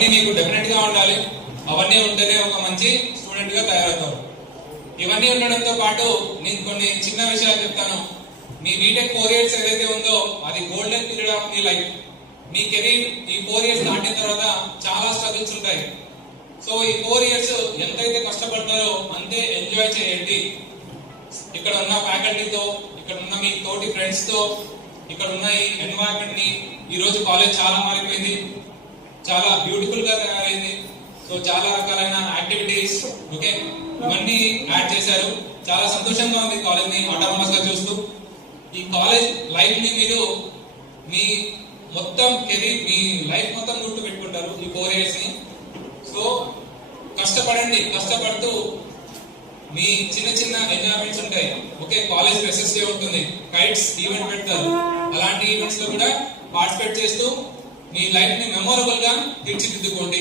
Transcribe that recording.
మీకు డెఫినెట్ గా ఉండాలి. అవన్నీ ఉంటేనే ఒక మంచి స్టూడెంట్ గా తయారవుతారు. ఇవన్నీ ఉండడంతో పాటు నేను కొన్ని చిన్న విషయాలు చెప్తాను. మీ బీటెక్ 4 years ఏదైతే ఉందో అది golden period of me life. Me career ఈ 4 years దాటిన తర్వాత చాలా స్ట్రగుల్స్ ఉంటాయి. సో ఈ 4 years ఎంతైతే కష్టపడతారో అంతే ఎంజాయ్ చేయండి. ఇక్కడ ఉన్న ఫ్యాకల్టీతో, ఇక్కడ ఉన్న మీ తోటి ఫ్రెండ్స్ తో, ఇక్కడ ఉన్న ఈ ఎన్వైరన్మెంట్ ని, ఈ రోజు కాలేజ్ చాలా మారిపోయింది, చాలా బ్యూటిఫుల్ గా తయారైంది. సో చాలా రకాలైన యాక్టివిటీస్ ఓకే ఇవన్నీ యాడ్ చేశారు. చాలా సంతోషంగా ఉంది కాలేజ్ ని ఆటోనమస్ గా చూస్తూ. ఈ కాలేజ్ లైఫ్ ని మీరు మీ మొత్తం కెరీర్, మీ లైఫ్ మొత్తం గుర్తు పెట్టుకుంటారు ఈ 4 years ని. సో కష్టపడండి. కష్టపడుతూ మీ చిన్న చిన్న ఎంజాయ్మెంట్స్ ఉంటాయి. ఓకే కాలేజ్ ఫెస్టివ్ డే ఉంటుంది, కైట్స్ ఈవెంట్ పెడతారు. అలాంటి ఈవెంట్స్ లో కూడా పార్టిసిపేట్ చేస్తూ మీ లైఫ్ ని మెమొరబుల్ గా తీర్చిదిద్దుకోండి.